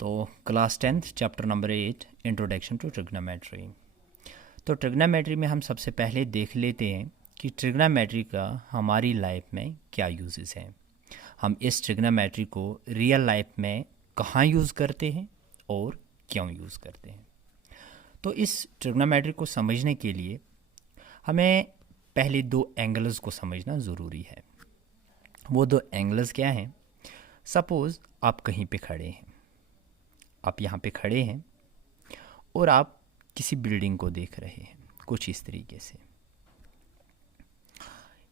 तो class 10th chapter number 8 introduction to trigonometry. तो trigonometry में हम सबसे पहले देख लेते हैं कि ट्रिग्नोमेट्री का हमारी लाइफ में क्या यूजेस हैं। हम इस ट्रिग्नोमेट्री को रियल लाइफ में कहाँ यूज़ करते हैं और क्यों यूज़ करते हैं। तो इस ट्रिग्नोमेट्री को समझने के लिए हमें पहले दो एंगल्स को समझना ज़रूरी है। वो दो एंगल्स क्या हैं? सपोज़ आप कहीं पे खड़े हैं, आप यहाँ पे खड़े हैं और आप किसी बिल्डिंग को देख रहे हैं कुछ इस तरीके से।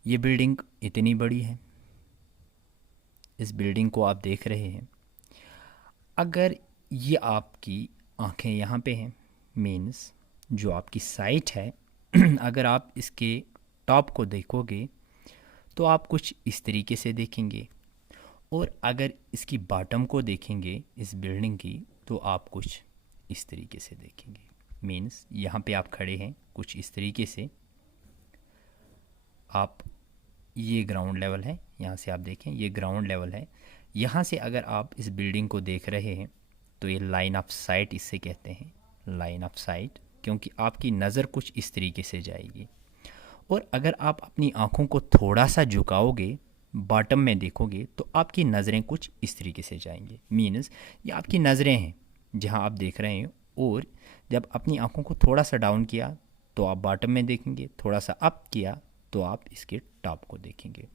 ये बिल्डिंग इतनी बड़ी है, इस बिल्डिंग को आप देख रहे हैं। अगर ये आपकी आंखें यहाँ पे हैं, मीन्स जो आपकी साइट है अगर आप इसके टॉप को देखोगे तो आप कुछ इस तरीके से देखेंगे, और अगर इसकी बॉटम को देखेंगे इस बिल्डिंग की तो आप कुछ इस तरीके से देखेंगे। मीन्स यहाँ पे आप खड़े हैं कुछ इस तरीके से, आप ये ग्राउंड लेवल है, यहाँ से आप देखें ये ग्राउंड लेवल है। यहाँ से अगर आप इस बिल्डिंग को देख रहे हैं तो ये लाइन ऑफ साइट इससे कहते हैं, लाइन ऑफ साइट, क्योंकि आपकी नज़र कुछ इस तरीके से जाएगी। और अगर आप अपनी आँखों को थोड़ा सा झुकाओगे, बॉटम में देखोगे तो आपकी नज़रें कुछ इस तरीके से जाएंगी। मीन्स ये आपकी नज़रें हैं जहाँ आप देख रहे हैं, और जब अपनी आँखों को थोड़ा सा डाउन किया तो आप बॉटम में देखेंगे, थोड़ा सा अप किया तो आप इसके टॉप को देखेंगे।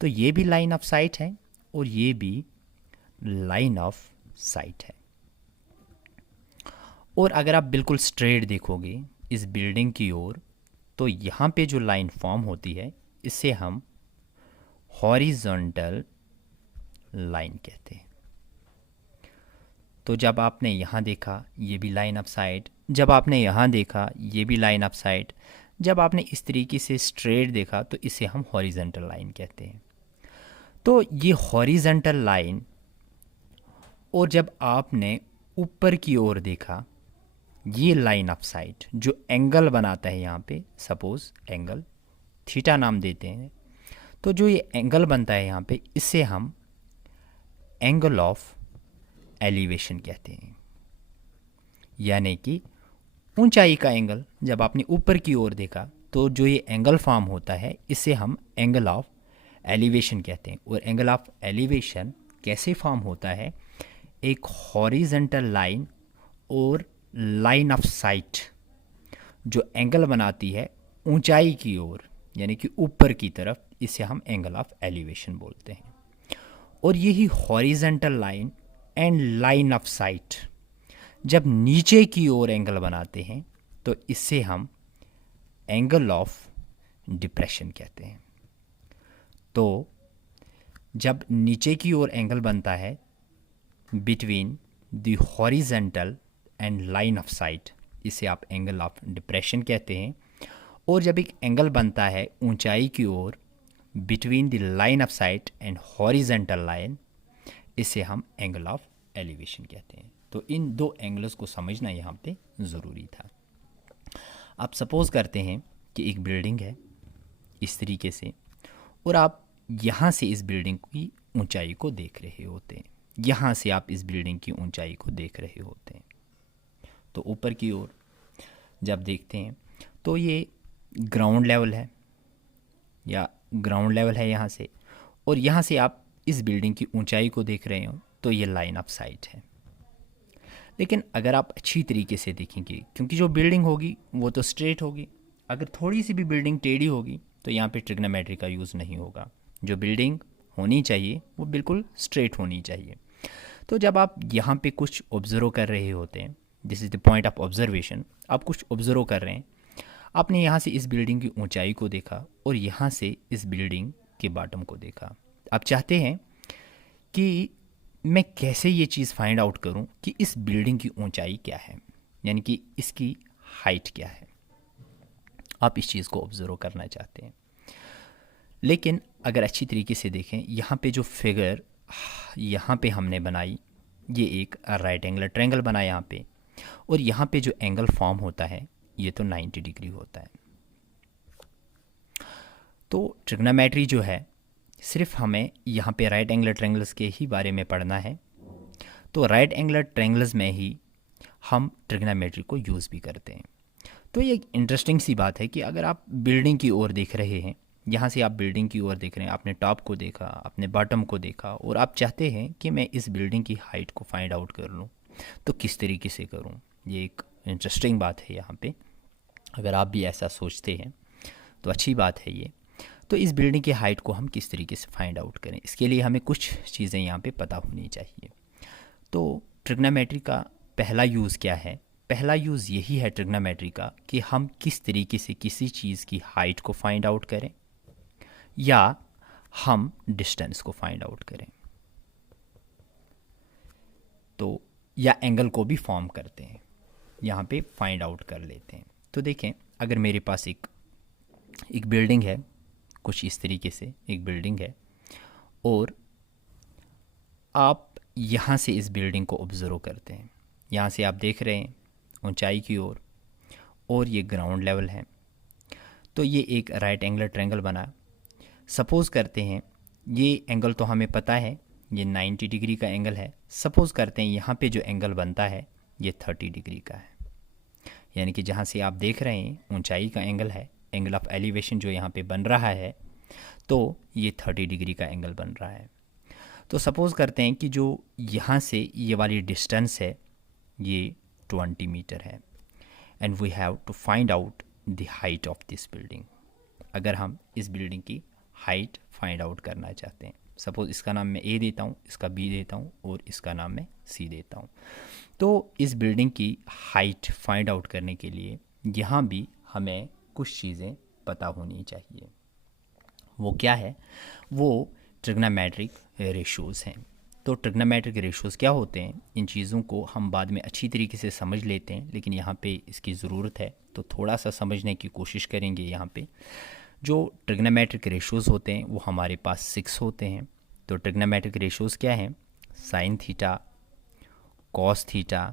तो ये भी लाइन ऑफ साइट है और ये भी लाइन ऑफ साइट है। और अगर आप बिल्कुल स्ट्रेट देखोगे इस बिल्डिंग की ओर तो यहाँ पे जो लाइन फॉर्म होती है इसे हम हॉरिजॉन्टल लाइन कहते हैं। तो जब आपने यहाँ देखा ये भी लाइन ऑफ साइट, जब आपने यहाँ देखा ये भी लाइन ऑफ साइट, जब आपने इस तरीके से स्ट्रेट देखा तो इसे हम हॉरिजॉन्टल लाइन कहते हैं। तो ये हॉरिजॉन्टल लाइन, और जब आपने ऊपर की ओर देखा ये लाइन ऑफ साइट जो एंगल बनाता है, यहाँ पे सपोज एंगल थीटा नाम देते हैं, तो जो ये एंगल बनता है यहाँ पे इसे हम एंगल ऑफ एलिवेशन कहते हैं। यानी कि ऊंचाई का एंगल, जब आपने ऊपर की ओर देखा तो जो ये एंगल फॉर्म होता है इसे हम एंगल ऑफ एलिवेशन कहते हैं। और एंगल ऑफ एलिवेशन कैसे फॉर्म होता है? एक हॉरिजॉन्टल लाइन और लाइन ऑफ साइट जो एंगल बनाती है ऊंचाई की ओर, यानी कि ऊपर की तरफ, इसे हम एंगल ऑफ एलिवेशन बोलते हैं। और यही horizontal line and line of site जब नीचे की ओर एंगल बनाते हैं तो इसे हम एंगल ऑफ डिप्रेशन कहते हैं। तो जब नीचे की ओर एंगल बनता है between the horizontal and line of site, इसे आप एंगल ऑफ डिप्रेशन कहते हैं। और जब एक एंगल बनता है ऊंचाई की ओर between the line of sight and horizontal line, इसे हम एंगल ऑफ एलिवेशन कहते हैं। तो इन दो एंगल्स को समझना यहाँ पे ज़रूरी था। आप सपोज़ करते हैं कि एक बिल्डिंग है इस तरीके से, और आप यहाँ से इस बिल्डिंग की ऊंचाई को देख रहे होते हैं, यहाँ से आप इस बिल्डिंग की ऊंचाई को देख रहे होते हैं। तो ऊपर की ओर जब देखते हैं तो ये ग्राउंड लेवल है, या ग्राउंड लेवल है यहाँ से, और यहाँ से आप इस बिल्डिंग की ऊंचाई को देख रहे हो तो ये लाइन ऑफ साइट है। लेकिन अगर आप अच्छी तरीके से देखेंगे, क्योंकि जो बिल्डिंग होगी वो तो स्ट्रेट होगी, अगर थोड़ी सी भी बिल्डिंग टेढ़ी होगी तो यहाँ पे ट्रिग्नोमेट्री का यूज़ नहीं होगा। जो बिल्डिंग होनी चाहिए वो बिल्कुल स्ट्रेट होनी चाहिए। तो जब आप यहाँ पे कुछ ऑब्जर्व कर रहे होते हैं, this is the point of observation, आप कुछ ऑब्जर्व कर रहे हैं, आपने यहाँ से इस बिल्डिंग की ऊंचाई को देखा और यहाँ से इस बिल्डिंग के बॉटम को देखा। आप चाहते हैं कि मैं कैसे ये चीज़ फाइंड आउट करूं कि इस बिल्डिंग की ऊंचाई क्या है, यानी कि इसकी हाइट क्या है। आप इस चीज़ को ऑब्जर्व करना चाहते हैं। लेकिन अगर अच्छी तरीके से देखें, यहाँ पे जो फिगर यहाँ पे हमने बनाई, ये एक राइट एंगल ट्रायंगल बना यहाँ पे, और यहाँ पे जो एंगल फॉर्म होता है ये तो 90 डिग्री होता है। तो ट्रिग्नोमेट्री जो है सिर्फ हमें यहाँ पे राइट एंगल ट्रायंगल्स के ही बारे में पढ़ना है। तो राइट एंगुलर ट्रायंगल्स में ही हम ट्रिग्नोमेट्री को यूज़ भी करते हैं। तो ये एक इंटरेस्टिंग सी बात है कि अगर आप बिल्डिंग की ओर देख रहे हैं, यहाँ से आप बिल्डिंग की ओर देख रहे हैं, आपने टॉप को देखा, आपने बॉटम को देखा, और आप चाहते हैं कि मैं इस बिल्डिंग की हाइट को फाइंड आउट कर लूँ, तो किस तरीके से करूँ। ये एक इंटरेस्टिंग बात है यहाँ पे। अगर आप भी ऐसा सोचते हैं तो अच्छी बात है ये। तो इस बिल्डिंग की हाइट को हम किस तरीके से फाइंड आउट करें, इसके लिए हमें कुछ चीज़ें यहाँ पे पता होनी चाहिए। तो ट्रिग्नोमेट्री का पहला यूज़ क्या है? पहला यूज़ यही है ट्रिग्नोमेट्री का कि हम किस तरीके से किसी चीज़ की हाइट को फाइंड आउट करें या हम डिस्टेंस को फाइंड आउट करें, तो या एंगल को भी फॉर्म करते हैं, यहाँ पे फाइंड आउट कर लेते हैं। तो देखें, अगर मेरे पास एक बिल्डिंग है, कुछ इस तरीके से एक बिल्डिंग है, और आप यहाँ से इस बिल्डिंग को ऑब्ज़र्व करते हैं। यहाँ से आप देख रहे हैं ऊंचाई की ओर, और ये ग्राउंड लेवल है। तो ये एक राइट एंगुलर ट्रायंगल बना। सपोज़ करते हैं ये एंगल तो हमें पता है ये 90 डिग्री का एंगल है। सपोज़ करते हैं यहाँ पे जो एंगल बनता है ये 30 डिग्री का है, यानी कि जहाँ से आप देख रहे हैं ऊंचाई का एंगल है, एंगल ऑफ एलिवेशन जो यहाँ पे बन रहा है, तो ये 30 डिग्री का एंगल बन रहा है। तो सपोज़ करते हैं कि जो यहाँ से ये वाली डिस्टेंस है ये 20 मीटर है, and we have to find out the height of this building. अगर हम इस बिल्डिंग की हाइट फाइंड आउट करना चाहते हैं, सपोज़ इसका नाम मैं ए देता हूँ, इसका बी देता हूँ, और इसका नाम मैं सी देता हूँ। तो इस बिल्डिंग की हाइट फाइंड आउट करने के लिए यहाँ भी हमें कुछ चीज़ें पता होनी चाहिए। वो क्या है? वो ट्रिग्नोमेट्रिक रेशोज़ हैं। तो ट्रिग्नोमेट्रिक रेशोज़ क्या होते हैं, इन चीज़ों को हम बाद में अच्छी तरीके से समझ लेते हैं, लेकिन यहाँ पे इसकी ज़रूरत है, तो थोड़ा सा समझने की कोशिश करेंगे। यहाँ पे जो ट्रिग्नोमेट्रिक रेशोज़ होते हैं वो हमारे पास 6 होते हैं। तो ट्रिग्नोमेट्रिक रेशोज़ क्या हैं? Sine theta, cos theta,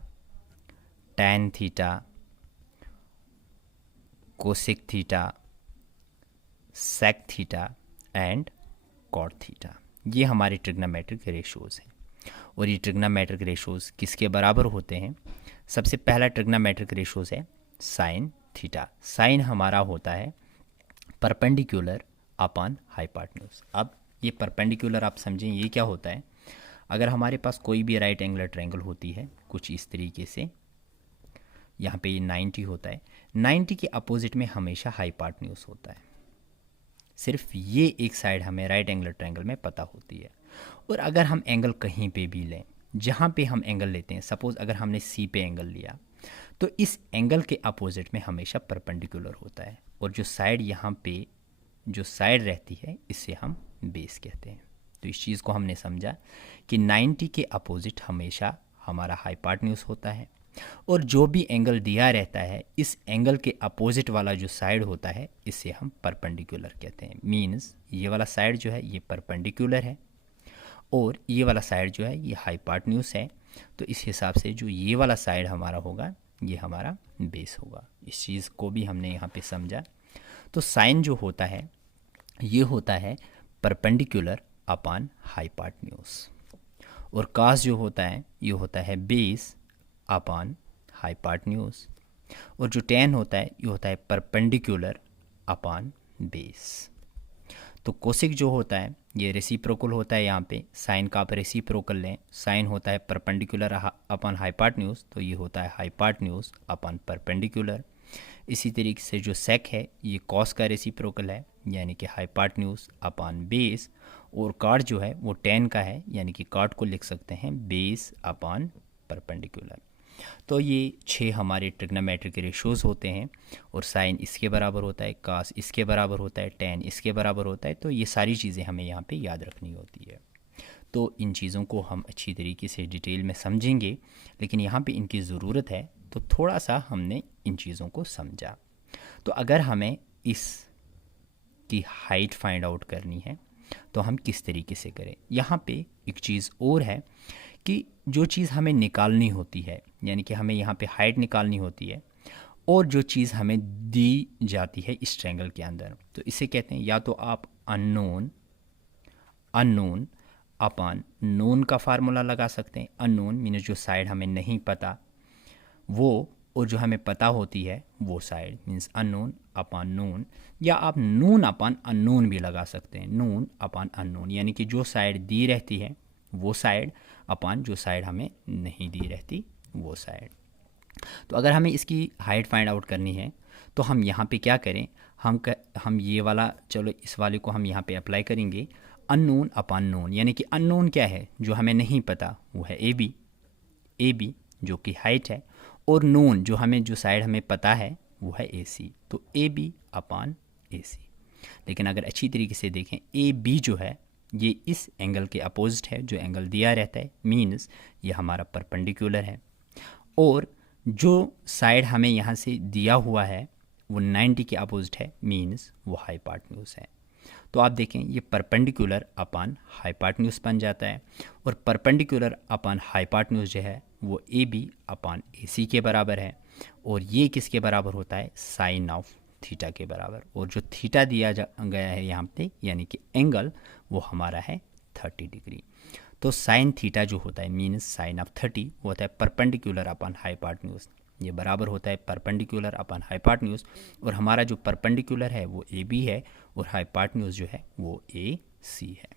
tan theta, cosec theta, sec theta and cot theta. ये हमारे ट्रिग्नोमेट्रिक रेशोज़ हैं। और ये ट्रिग्नोमेट्रिक रेशोज़ किसके बराबर होते हैं? सबसे पहला ट्रिग्नोमेट्रिक रेशोज़ है साइन थीटा। साइन हमारा होता है परपेंडिकुलर अपॉन हाइपोटेन्यूज। अब ये परपेंडिकुलर आप समझें ये क्या होता है? अगर हमारे पास कोई भी राइट एंगुलर ट्रायंगल होती है कुछ इस तरीके से, यहाँ पे ये 90 होता है, 90 के अपोजिट में हमेशा हाइपोटेन्यूज होता है। सिर्फ ये एक साइड हमें राइट एंगुलर ट्रायंगल में पता होती है। और अगर हम एंगल कहीं पे भी लें, जहाँ पे हम एंगल लेते हैं, सपोज़ अगर हमने सी पे एंगल लिया, तो इस एंगल के अपोजिट में हमेशा परपेंडिकुलर होता है, और जो साइड यहाँ पे जो साइड रहती है इससे हम बेस कहते हैं। तो इस चीज़ को हमने समझा कि 90 के अपोजिट हमेशा हमारा हाइपोटेन्यूज होता है, और जो भी एंगल दिया रहता है इस एंगल के अपोजिट वाला जो साइड होता है इसे हम परपेंडिकुलर कहते हैं। मीन्स ये वाला साइड जो है ये परपेंडिकुलर है, और ये वाला साइड जो है ये हाइपोटेन्यूज है। तो इस हिसाब से जो ये वाला साइड हमारा होगा ये हमारा बेस होगा। इस चीज़ को भी हमने यहाँ पे समझा। तो साइन जो होता है ये होता है परपेंडिकुलर अपॉन हाइपोटेन्यूज, और कॉस जो होता है ये होता है बेस अपॉन हाइपोटेन्यूज, और जो टैन होता है ये होता है परपेंडिकुलर अपॉन बेस। तो कोसेक जो होता है ये रेसिप्रोकल होता है। यहाँ पे साइन का आप रेसिप्रोकल लें, साइन होता है परपेंडिकुलर अपॉन हाइपोटेन्यूज, तो ये होता है हाइपोटेन्यूज अपॉन परपेंडिकुलर। इसी तरीके से जो सेक है ये कॉस का रेसिप्रोकल है, यानी कि हाइपोटेन्यूज अपॉन बेस, और कॉट जो है वो टैन का है, यानी कि कॉट को लिख सकते हैं बेस अपॉन परपेंडिकुलर। तो ये 6 हमारे ट्रिग्नोमेट्रिक रेशोज़ होते हैं, और साइन इसके बराबर होता है, कास इसके बराबर होता है, टैन इसके बराबर होता है। तो ये सारी चीज़ें हमें यहाँ पे याद रखनी होती है। तो इन चीज़ों को हम अच्छी तरीके से डिटेल में समझेंगे, लेकिन यहाँ पे इनकी ज़रूरत है, तो थोड़ा सा हमने इन चीज़ों को समझा। तो अगर हमें इस की हाइट फाइंड आउट करनी है तो हम किस तरीके से करें? यहाँ पे एक चीज़ और है कि जो चीज़ हमें निकालनी होती है, यानी कि हमें यहाँ पे हाइट निकालनी होती है, और जो चीज़ हमें दी जाती है इस ट्रायंगल के अंदर, तो इसे कहते हैं या तो आप अननोन अपॉन नोन का फार्मूला लगा सकते हैं। अननोन मीन्स जो साइड हमें नहीं पता वो, और जो हमें पता होती है वो side, means unknown upon known, या आप नोन अपॉन अननोन भी लगा सकते हैं। नोन अपॉन अननोन यानी कि जो साइड दी रहती है वो साइड अपॉन जो साइड हमें नहीं दी रहती वो साइड। तो अगर हमें इसकी हाइट फाइंड आउट करनी है तो हम यहाँ पे क्या करें, हम ये वाला, चलो इस वाले को हम यहाँ पे अप्लाई करेंगे। अननोन अपॉन नोन यानी कि अननोन क्या है, जो हमें नहीं पता वो है ए बी जो कि हाइट है, और नोन जो हमें, जो साइड हमें पता है वो है ए सी, तो ए बी अपॉन ए सी। लेकिन अगर अच्छी तरीके से देखें, ए बी जो है ये इस एंगल के अपोजिट है जो एंगल दिया रहता है, मीन्स ये हमारा परपेंडिकुलर है, और जो साइड हमें यहाँ से दिया हुआ है वो 90 के अपोजिट है, मीन्स वो हाइपोटेन्यूज है। तो आप देखें ये परपेंडिकुलर अपॉन हाइपोटेन्यूज बन जाता है, और परपेंडिकुलर अपॉन हाइपोटेन्यूज जो है वो ए बी अपॉन ए सी के बराबर है, और ये किसके बराबर होता है, साइन ऑफ थीटा के बराबर। और जो थीटा दिया गया है यहाँ पे यानी कि एंगल वो हमारा है 30 डिग्री। तो साइन थीटा जो होता है मीन्स साइन ऑफ 30 वो होता है परपेंडिकुलर अपॉन हाइपोटेन्यूज, ये बराबर होता है परपेंडिकुलर अपॉन हाइपोटेन्यूज, और हमारा जो परपेंडिकुलर है वो ए बी है और हाइपोटेन्यूज जो है वो ए सी है।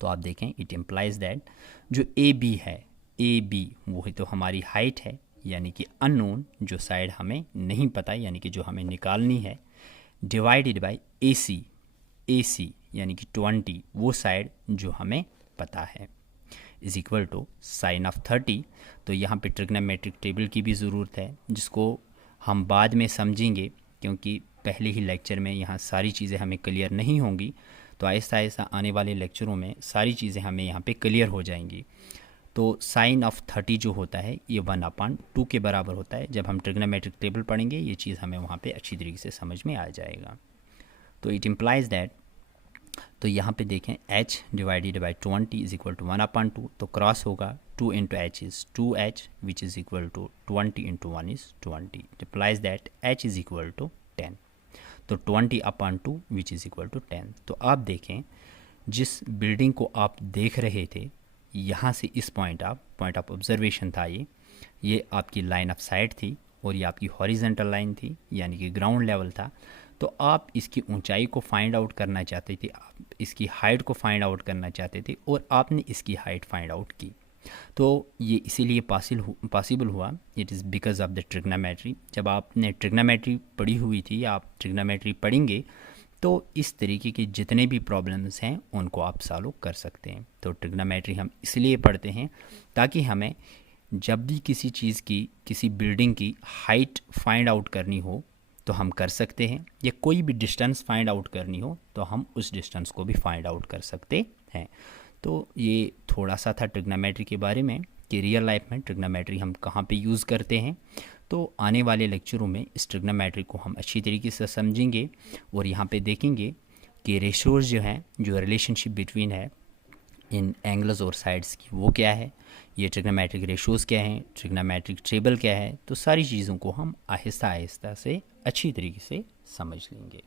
तो आप देखें इट इम्प्लाइज दैट जो ए बी है, ए बी वो ही तो हमारी हाइट है यानी कि अननोन, जो साइड हमें नहीं पता यानी कि जो हमें निकालनी है, डिवाइडेड बाय ए सी यानी कि 20 वो साइड जो हमें पता है, is equal to sine of 30। तो यहाँ पे ट्रिग्नोमेट्रिक टेबल की भी ज़रूरत है जिसको हम बाद में समझेंगे, क्योंकि पहले ही लेक्चर में यहाँ सारी चीज़ें हमें क्लियर नहीं होंगी, तो आहिस्ता आहिस्ता आने वाले लेक्चरों में सारी चीज़ें हमें यहाँ पे क्लियर हो जाएंगी। तो साइन ऑफ 30 जो होता है ये 1/2 के बराबर होता है। जब हम ट्रिग्नोमेट्रिक टेबल पढ़ेंगे ये चीज़ हमें वहाँ पे अच्छी तरीके से समझ में आ जाएगा। तो इट इम्प्लाइज दैट, तो यहाँ पे देखें h divided by 20 is equal to 1/2, तो क्रॉस होगा 2 into H is 2h which is equal to 20 into 1 is 20, implies that h is equal to 10, तो 20/2 विच इज़ इक्वल टू 10। तो आप देखें जिस बिल्डिंग को आप देख रहे थे यहाँ से इस पॉइंट ऑफ ऑब्जर्वेशन था, ये आपकी लाइन ऑफ साइट थी और ये आपकी हॉरिजेंटल लाइन थी यानी कि ग्राउंड लेवल था। तो आप इसकी ऊंचाई को फाइंड आउट करना चाहते थे, आप इसकी हाइट को फाइंड आउट करना चाहते थे और आपने इसकी हाइट फाइंड आउट की। तो ये इसीलिए पॉसिबल हुआ, it is because of the trigonometry. जब आपने ट्रिग्नोमेट्री पढ़ी हुई थी या आप ट्रिग्नोमेट्री पढ़ेंगे तो इस तरीके के जितने भी प्रॉब्लम्स हैं उनको आप सॉल्व कर सकते हैं। तो ट्रिग्नोमेट्री हम इसलिए पढ़ते हैं ताकि हमें जब भी किसी चीज़ की, किसी बिल्डिंग की हाइट फाइंड आउट करनी हो तो हम कर सकते हैं, या कोई भी डिस्टेंस फाइंड आउट करनी हो तो हम उस डिस्टेंस को भी फाइंड आउट कर सकते हैं। तो ये थोड़ा सा था ट्रिग्नोमेट्री के बारे में कि रियल लाइफ में ट्रिग्नोमेट्री हम कहाँ पे यूज़ करते हैं। तो आने वाले लेक्चरों में इस ट्रिग्नोमेट्री को हम अच्छी तरीके से समझेंगे और यहाँ पे देखेंगे कि रेशोज़ जो हैं, जो रिलेशनशिप बिटवीन है इन एंगल्स और साइड्स की वो क्या है, ये ट्रिग्नोमेट्रिक रेशोज़ क्या हैं, ट्रिग्नोमेट्रिक टेबल क्या है। तो सारी चीज़ों को हम आहिस्ता आहिस्ता से अच्छी तरीके से समझ लेंगे।